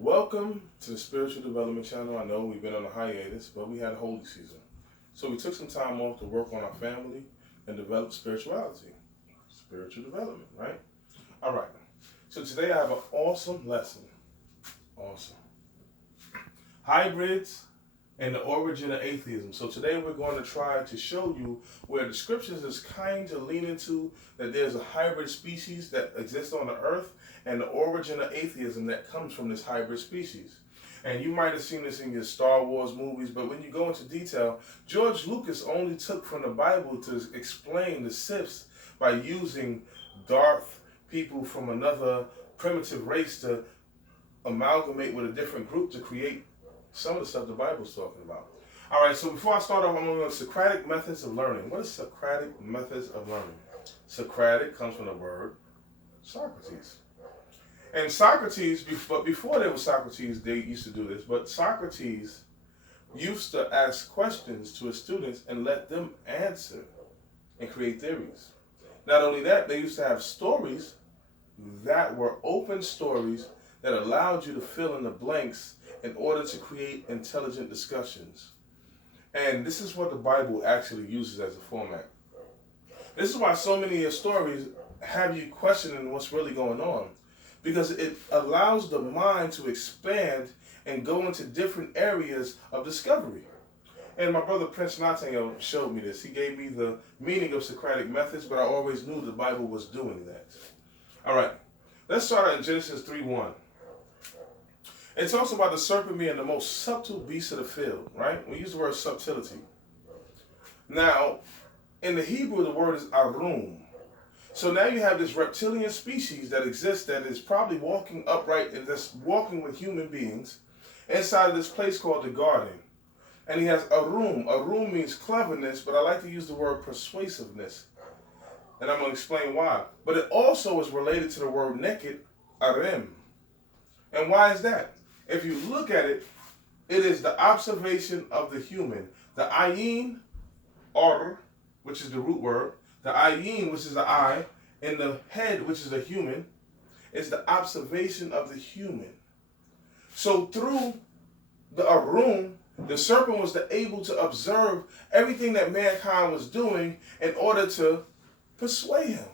Welcome to the Spiritual Development Channel. I know we've been on a hiatus, but we had a holy season. So we took some time off to work on our family and develop spirituality. Spiritual development, right? All right. So today I have an awesome lesson. Awesome. Hybrids and the origin of atheism. So today we're going to try to show you where the scriptures is kind of leaning to that there's a hybrid species that exists on the earth and the origin of atheism that comes from this hybrid species. And you might have seen this in your Star Wars movies, but when you go into detail, George Lucas only took from the Bible to explain the Siths by using Darth people from another primitive race to amalgamate with a different group to create some of the stuff the Bible's talking about. All right, so before I start off, I'm going to go Socratic methods of learning. What is Socratic methods of learning? Socratic comes from the word Socrates. And Socrates, but before there was Socrates, they used to do this, but Socrates used to ask questions to his students and let them answer and create theories. Not only that, they used to have stories that were open stories that allowed you to fill in the blanks in order to create intelligent discussions. And this is what the Bible actually uses as a format. This is why so many of your stories have you questioning what's really going on, because it allows the mind to expand and go into different areas of discovery. And my brother Prince Nathaniel showed me this. He gave me the meaning of Socratic methods, but I always knew the Bible was doing that. All right, let's start in Genesis 3:1. It talks about the serpent being the most subtle beast of the field, right? We use the word subtlety. Now, in the Hebrew, the word is arum. So now you have this reptilian species that exists that is probably walking upright and that's walking with human beings inside of this place called the garden. And he has arum. Arum means cleverness, but I like to use the word persuasiveness. And I'm going to explain why. But it also is related to the word naked, arim. And why is that? If you look at it, it is the observation of the human. The ayin, or, which is the root word, the ayin, which is the eye, and the head, which is the human, is the observation of the human. So through the arum, the serpent was able to observe everything that mankind was doing in order to persuade him.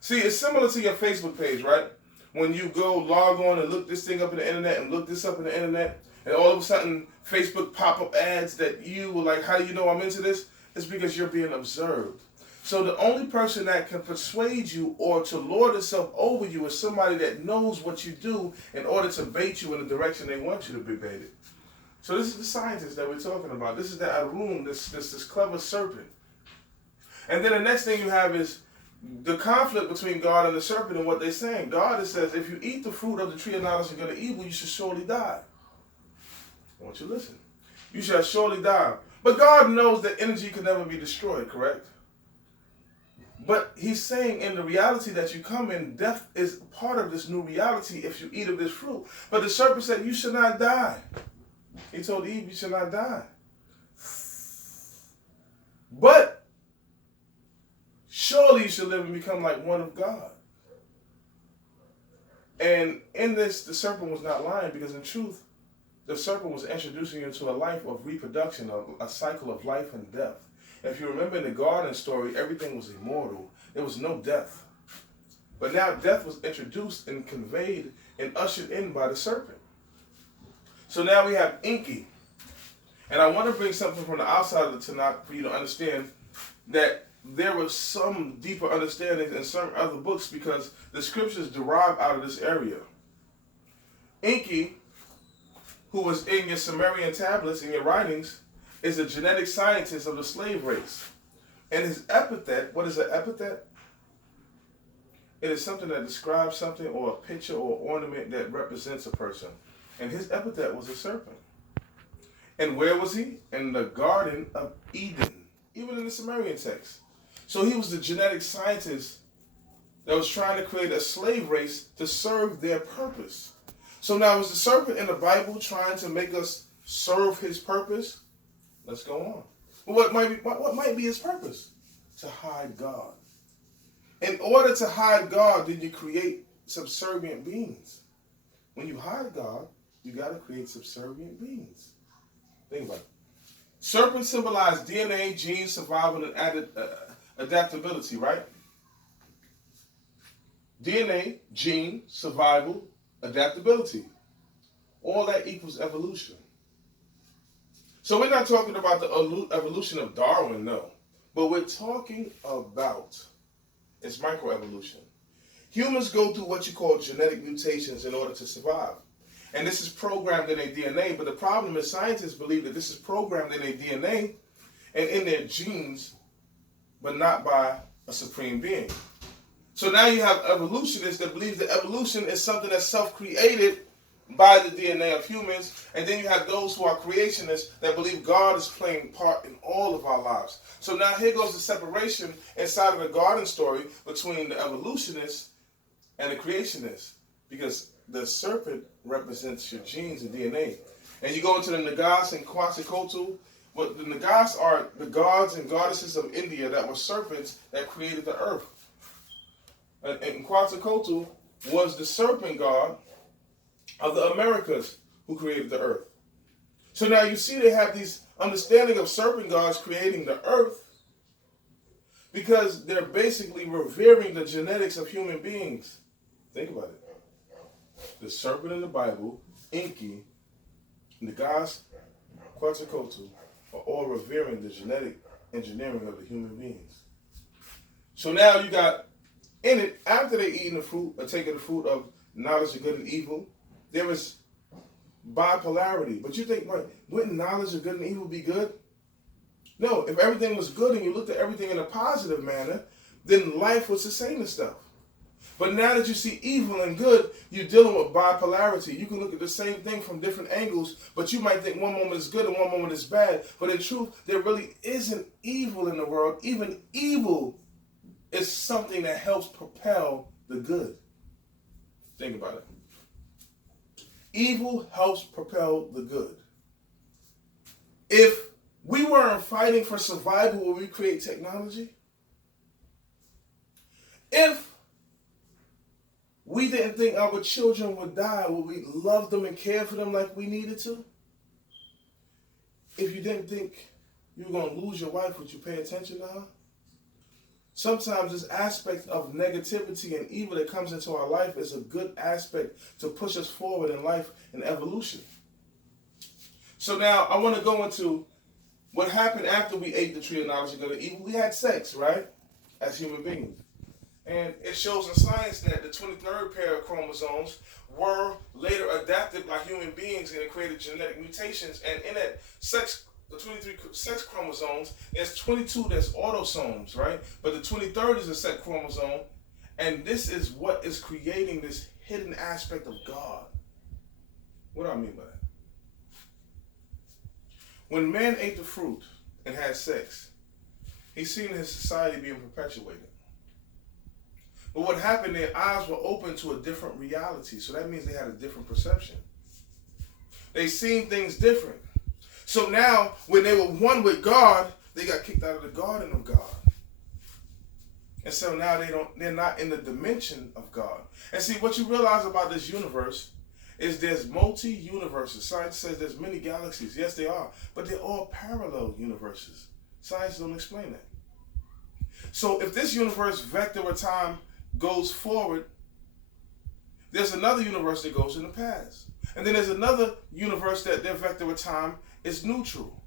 See, it's similar to your Facebook page, right? When you go log on and look this thing up in the internet and look this up in the internet, and all of a sudden Facebook pop-up ads that you were like, how do you know I'm into this? It's because you're being observed. So the only person that can persuade you or to lord itself over you is somebody that knows what you do in order to bait you in the direction they want you to be baited. So this is the scientist that we're talking about. This is the arum, this clever serpent. And then the next thing you have is the conflict between God and the serpent and what they're saying. God says, if you eat the fruit of the tree of knowledge of good and evil, you should surely die. I want you to listen. You shall surely die. But God knows that energy can never be destroyed, correct? But he's saying in the reality that you come in, death is part of this new reality if you eat of this fruit. But the serpent said, you should not die. He told Eve, you should not die. But surely you should live and become like one of God. And in this, the serpent was not lying, because in truth, the serpent was introducing you into a life of reproduction, a cycle of life and death. If you remember in the garden story, everything was immortal. There was no death. But now death was introduced and conveyed and ushered in by the serpent. So now we have Enki. And I want to bring something from the outside of the Tanakh for you to understand that there was some deeper understanding in some other books, because the scriptures derive out of this area. Enki, who was in your Sumerian tablets, in your writings, is a genetic scientist of the slave race. And his epithet, what is an epithet? It is something that describes something, or a picture or ornament that represents a person. And his epithet was a serpent. And where was he? In the Garden of Eden, even in the Sumerian text. So he was the genetic scientist that was trying to create a slave race to serve their purpose. So now is the serpent in the Bible trying to make us serve his purpose? Let's go on. What might be his purpose? To hide God. In order to hide God, did you create subservient beings? when you hide God, you got to create subservient beings. Think about it. Serpents symbolize DNA, genes, survival, and adaptability, right? DNA, gene, survival, adaptability. All that equals evolution. So we're not talking about the evolution of Darwin, no. But we're talking about its microevolution. Humans go through what you call genetic mutations in order to survive. And this is programmed in their DNA, but the problem is scientists believe that this is programmed in their DNA and in their genes, but not by a supreme being. So now you have evolutionists that believe that evolution is something that's self-created by the DNA of humans, and then you have those who are creationists that believe God is playing part in all of our lives. So now here goes the separation inside of the garden story between the evolutionists and the creationists, because the serpent represents your genes and DNA. And you go into the Nagas and Quetzalcoatl. Well, the Nagas are the gods and goddesses of India that were serpents that created the earth. And Quetzalcoatl was the serpent god of the Americas who created the earth. So now you see they have these understanding of serpent gods creating the earth because they're basically revering the genetics of human beings. Think about it. The serpent in the Bible, Enki, Nagas, Quetzalcoatl are all revering the genetic engineering of the human beings. So now you got in it, after they eating the fruit or taking the fruit of knowledge of good and evil, there is bipolarity. But you think, wouldn't knowledge of good and evil be good? No, if everything was good and you looked at everything in a positive manner, then life would sustain the stuff. But now that you see evil and good, you're dealing with bipolarity. You can look at the same thing from different angles, but you might think one moment is good and one moment is bad. But in truth, there really isn't evil in the world. Even evil is something that helps propel the good. Think about it. Evil helps propel the good. If we weren't fighting for survival, would we create technology? If we didn't think our children would die, would we love them and care for them like we needed to? If you didn't think you were going to lose your wife, would you pay attention to her? Sometimes this aspect of negativity and evil that comes into our life is a good aspect to push us forward in life and evolution. So now I want to go into what happened after we ate the tree of knowledge of good and evil. We had sex, right? As human beings. And it shows in science that the 23rd pair of chromosomes were later adapted by human beings and it created genetic mutations. And in that sex, the 23 sex chromosomes, there's 22 that's autosomes, right? But the 23rd is a sex chromosome. And this is what is creating this hidden aspect of God. What do I mean by that? When man ate the fruit and had sex, he seen his society being perpetuated. But what happened, their eyes were open to a different reality. So that means they had a different perception. They seen things different. So now, when they were one with God, they got kicked out of the garden of God. And so now they're not in the dimension of God. And see, what you realize about this universe is there's multi-universes. Science says there's many galaxies. Yes, they are. But they're all parallel universes. Science don't explain that. So if this universe vector of time goes forward, there's another universe that goes in the past. And then there's another universe that their vector of time is neutral.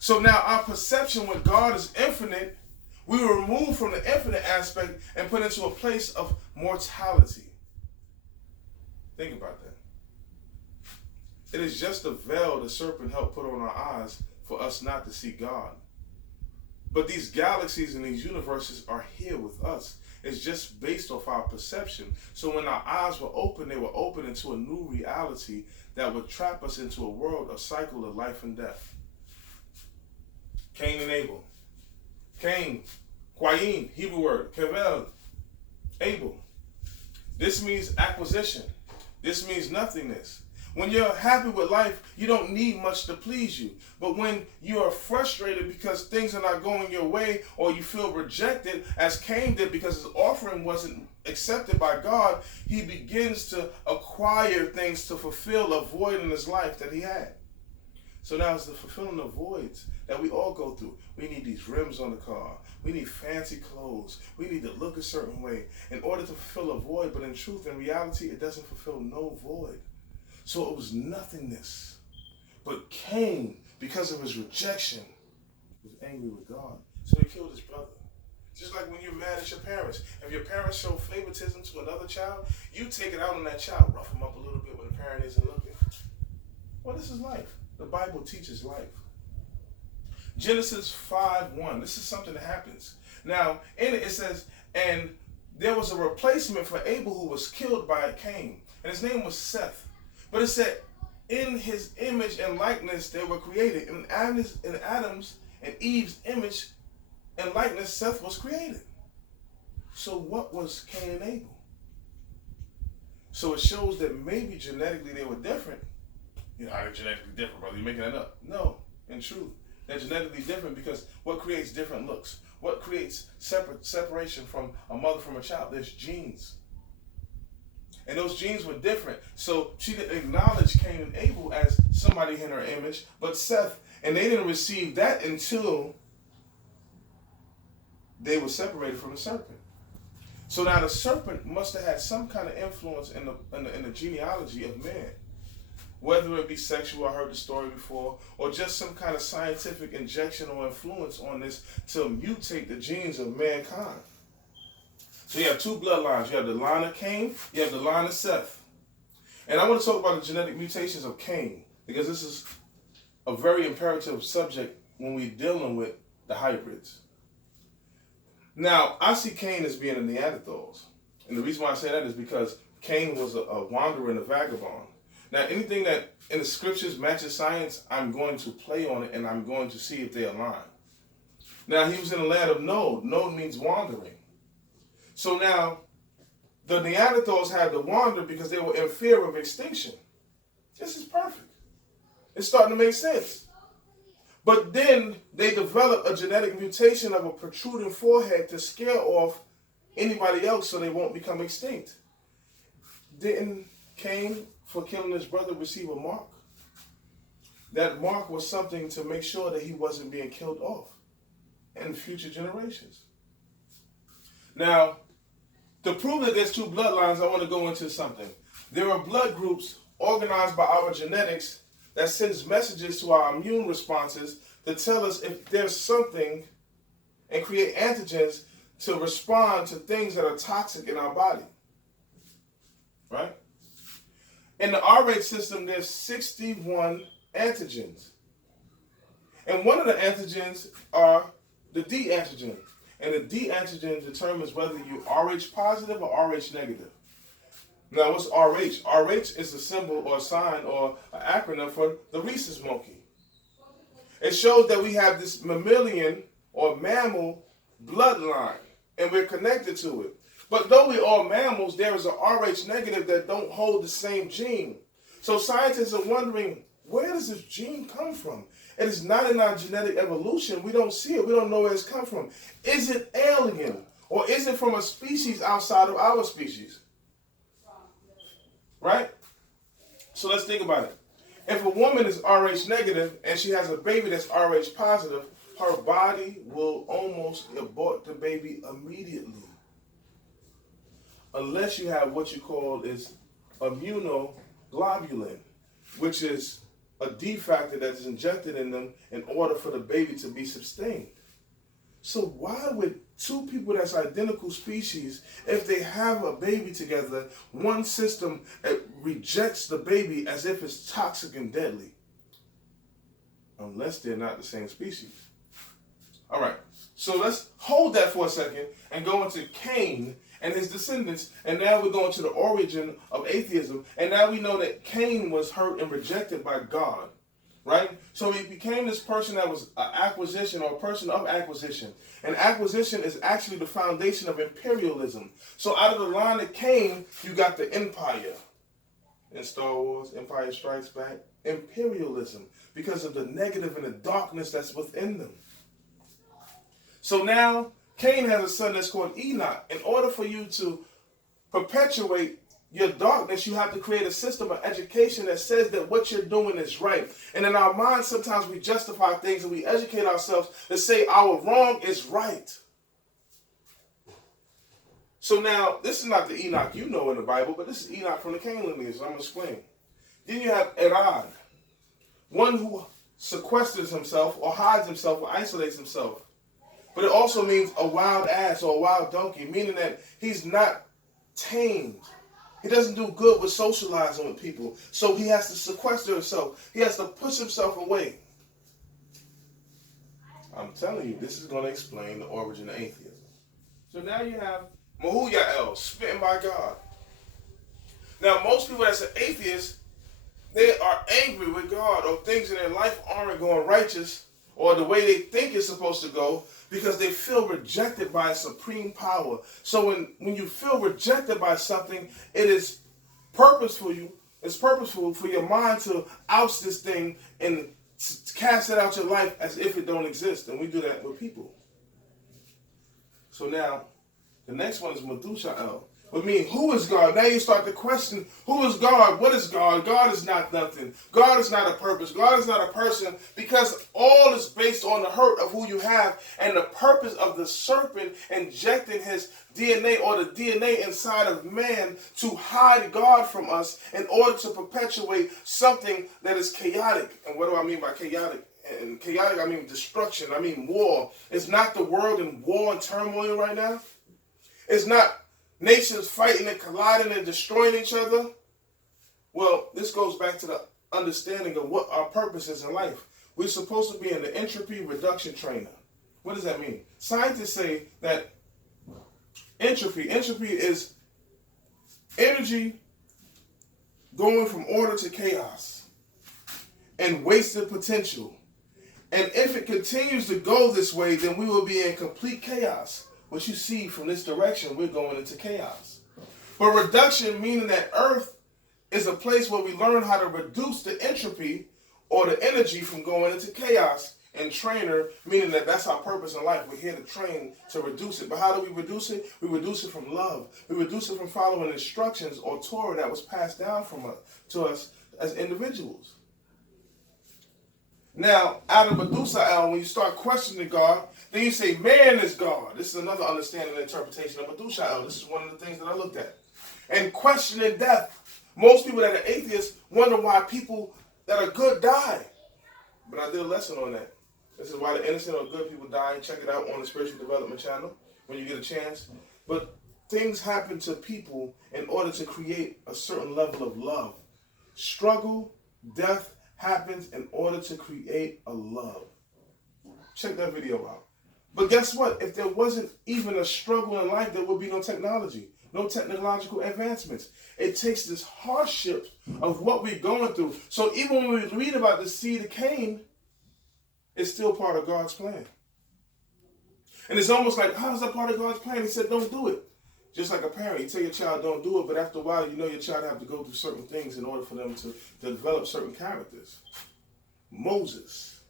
So now our perception with God is infinite. We were removed from the infinite aspect and put into a place of mortality. Think about that. It is just a veil the serpent helped put on our eyes for us not to see God. But these galaxies and these universes are here with us. It's just based off our perception. So when our eyes were open, they were open into a new reality that would trap us into a world, a cycle of life and death. Cain and Abel. Cain, Qayin, Hebrew word, Kevel, Abel. This means acquisition. This means nothingness. When you're happy with life, you don't need much to please you. But when you are frustrated because things are not going your way, or you feel rejected, as Cain did because his offering wasn't accepted by God, he begins to acquire required things to fulfill a void in his life that he had. So now it's the fulfilling the voids that we all go through. We need these rims on the car. We need fancy clothes. We need to look a certain way in order to fulfill a void. But in truth, in reality, it doesn't fulfill no void. So it was nothingness. But Cain, because of his rejection, was angry with God. So he killed his brother. Just like when you're mad at your parents. If your parents show favoritism to another child, you take it out on that child, rough them up a little bit when the parent isn't looking. Well, this is life. The Bible teaches life. Genesis 5:1. This is something that happens. Now, in it says, and there was a replacement for Abel who was killed by Cain. And his name was Seth. But it said, in his image and likeness they were created. In Adam's and Eve's image and likeness, Seth was created. So what was Cain and Abel? So it shows that maybe genetically they were different. You know how they're genetically different, brother? You're making that up. No, in truth, they're genetically different because what creates different looks? What creates separation from a mother from a child? There's genes. And those genes were different. So she didn't acknowledge Cain and Abel as somebody in her image, but Seth. And they didn't receive that until they were separated from the serpent. So now the serpent must have had some kind of influence in the genealogy of man. Whether it be sexual, I heard the story before, or just some kind of scientific injection or influence on this to mutate the genes of mankind. So you have two bloodlines. You have the line of Cain, you have the line of Seth. And I want to talk about the genetic mutations of Cain, because this is a very imperative subject when we're dealing with the hybrids. Now, I see Cain as being a Neanderthals. And the reason why I say that is because Cain was a wanderer and a vagabond. Now, anything that in the scriptures matches science, I'm going to play on it and I'm going to see if they align. Now, he was in the land of Nod. Nod means wandering. So now, the Neanderthals had to wander because they were in fear of extinction. This is perfect. It's starting to make sense. But then they developed a genetic mutation of a protruding forehead to scare off anybody else so they won't become extinct. Didn't Cain, for killing his brother, receive a mark? That mark was something to make sure that he wasn't being killed off in future generations. Now, to prove that there's two bloodlines, I want to go into something. There are blood groups organized by our genetics that sends messages to our immune responses to tell us if there's something and create antigens to respond to things that are toxic in our body. Right? In the Rh system, there's 61 antigens. And one of the antigens are the D antigen. And the D antigen determines whether you're Rh positive or Rh negative. Now, what's RH? RH is a symbol or a sign or an acronym for the rhesus monkey. It shows that we have this mammalian or mammal bloodline, and we're connected to it. But though we're all mammals, there is a RH negative that don't hold the same gene. So scientists are wondering, where does this gene come from? It is not in our genetic evolution. We don't see it. We don't know where it's come from. Is it alien? Or is it from a species outside of our species? Right? So let's think about it. If a woman is Rh negative and she has a baby that's Rh positive, her body will almost abort the baby immediately. Unless you have what you call is immunoglobulin, which is a D factor that is injected in them in order for the baby to be sustained. So why would two people that's identical species, if they have a baby together, one system rejects the baby as if it's toxic and deadly? Unless they're not the same species. All right, so let's hold that for a second and go into Cain and his descendants, and now we're going to the origin of atheism, and now we know that Cain was hurt and rejected by God, right? So he became this person that was an acquisition or a person of acquisition, and acquisition is actually the foundation of imperialism. So out of the line of Cain, you got the empire. In Star Wars, Empire Strikes Back, imperialism, because of the negative and the darkness that's within them. So now, Cain has a son that's called Enoch. In order for you to perpetuate your darkness, you have to create a system of education that says that what you're doing is right. And in our minds, sometimes we justify things and we educate ourselves to say our wrong is right. So now, this is not the Enoch you know in the Bible, but this is Enoch from the Cain lineage. I'm going to explain. Then you have Erad, one who sequesters himself or hides himself or isolates himself. But it also means a wild ass or a wild donkey, meaning that he's not tamed. He doesn't do good with socializing with people. So he has to sequester himself. He has to push himself away. I'm telling you, this is going to explain the origin of atheism. So now you have Mahuyael, smitten by God. Now, most people that's an atheist, they are angry with God, or things in their life aren't going righteous or the way they think it's supposed to go, because they feel rejected by a supreme power. So when you feel rejected by something, it is purposeful for your mind to oust this thing and cast it out your life as if it don't exist. And we do that with people. So now, the next one is Methuselah. But mean, who is God? Now you start to question, who is God? What is God? God is not nothing. God is not a purpose. God is not a person, because all is based on the hurt of who you have and the purpose of the serpent injecting his DNA or the DNA inside of man to hide God from us in order to perpetuate something that is chaotic. And what do I mean by chaotic? And chaotic, I mean destruction. I mean war. It's not the world in war and turmoil right now. It's not nations fighting and colliding and destroying each other. Well, this goes back to the understanding of what our purpose is in life. We're supposed to be in the entropy reduction trainer. What does that mean? Scientists say that entropy is energy going from order to chaos and wasted potential. And if it continues to go this way, then we will be in complete chaos. What you see from this direction, we're going into chaos. But reduction, meaning that Earth is a place where we learn how to reduce the entropy or the energy from going into chaos. And trainer, meaning that that's our purpose in life. We're here to train to reduce it. But how do we reduce it? We reduce it from love. We reduce it from following instructions or Torah that was passed down to us as individuals. Now, out of Methuselah, when you start questioning God, then you say man is God. This is another understanding and interpretation of Methuselah. This is one of the things that I looked at. And questioning death. Most people that are atheists wonder why people that are good die. But I did a lesson on that. This is why the innocent or good people die. Check it out on the Spiritual Development channel when you get a chance. But things happen to people in order to create a certain level of love. Struggle, death happens in order to create a love. Check that video out. But guess what? If there wasn't even a struggle in life, there would be no technology, no technological advancements. It takes this hardship of what we're going through. So even when we read about the seed of Cain, it's still part of God's plan. And it's almost like, how is that part of God's plan? He said, don't do it. Just like a parent, you tell your child don't do it, but after a while, you know your child have to go through certain things in order for them to develop certain characters. Moses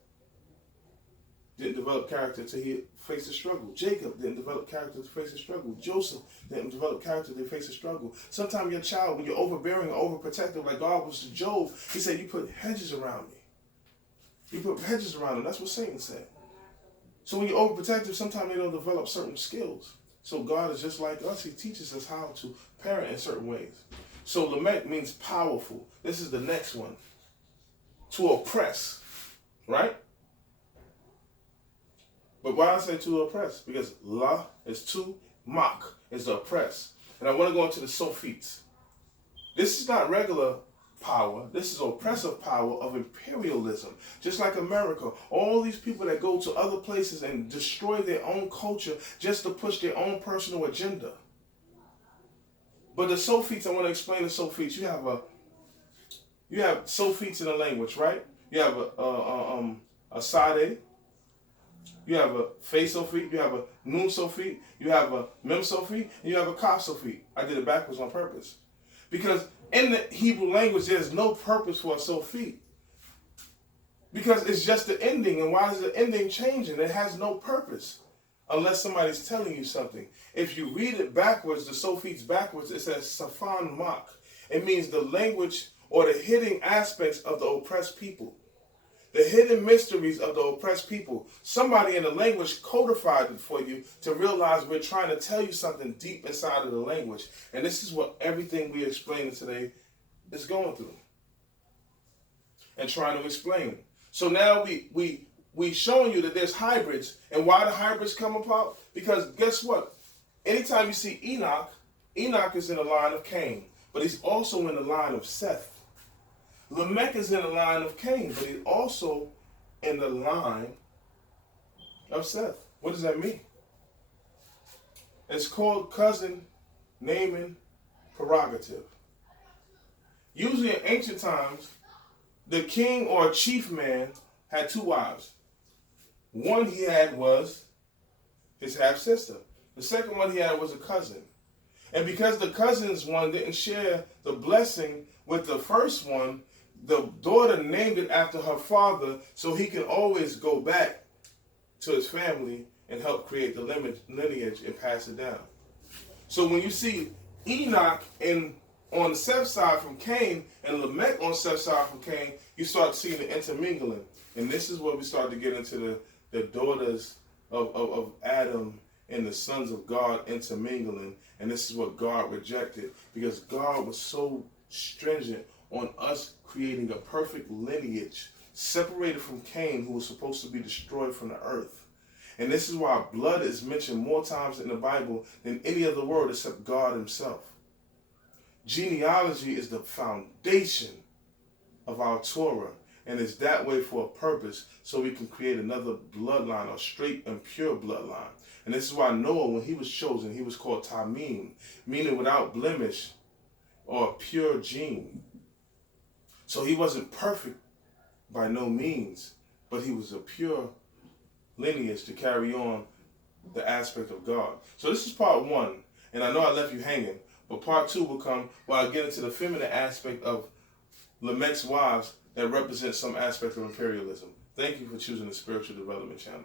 didn't develop character until he faced a struggle. Jacob didn't develop character to face a struggle. Joseph didn't develop character to face a struggle. Sometimes your child, when you're overbearing or overprotective, like God was to Job, he said, you put hedges around me. You put hedges around them. That's what Satan said. So when you're overprotective, sometimes they don't develop certain skills. So God is just like us. He teaches us how to parent in certain ways. So lament means powerful. This is the next one. To oppress, right? But why I say to oppress? Because la is to, mak is to oppress. And I want to go into the sophites. This is not regular power. This is oppressive power of imperialism. Just like America, all these people that go to other places and destroy their own culture just to push their own personal agenda. But the sophites, I want to explain the sophites. You have sophites in the language, right? You have a sade, you have a fe sophite, you have a nun sophite, you have a mem sophite, and you have a kaf sophite. I did it backwards on purpose. Because in the Hebrew language, there's no purpose for a sophite. Because it's just the ending. And why is the ending changing? It has no purpose. unless somebody's telling you something. If you read it backwards, the Sophites backwards, it says Safan Mak. It means the language or the hidden aspects of the oppressed people. The hidden mysteries of the oppressed people. Somebody in the language codified it for you to realize we're trying to tell you something deep inside of the language. And this is what everything we're explaining today is going through and trying to explain. So now we showing you that there's hybrids. And why the hybrids come about? Because guess what? Anytime you see Enoch, Enoch is in the line of Cain, but he's also in the line of Seth. Lamech is in the line of Cain, but he's also in the line of Seth. What does that mean? It's called cousin naming prerogative. Usually in ancient times, the king or chief man had two wives. One he had was his half-sister. The second one he had was a cousin. And because the cousins one didn't share the blessing with the first one, the daughter named it after her father so he can always go back to his family and help create the lineage and pass it down. So when you see Enoch on Seth's side from Cain and Lamech on Seth's side from Cain, you start seeing the intermingling. And this is where we start to get into the daughters of Adam and the sons of God intermingling. And this is what God rejected, because God was so stringent on us creating a perfect lineage separated from Cain, who was supposed to be destroyed from the earth. And this is why blood is mentioned more times in the Bible than any other word except God himself. Genealogy is the foundation of our Torah, and it's that way for a purpose, so we can create another bloodline, a straight and pure bloodline. And this is why Noah, when he was chosen, he was called Tamim, meaning without blemish or a pure gene. So he wasn't perfect by no means, but he was a pure lineage to carry on the aspect of God. So this is part one, and I know I left you hanging, but part two will come while I get into the feminine aspect of Lamech's wives that represent some aspect of imperialism. Thank you for choosing the Spiritual Development Channel.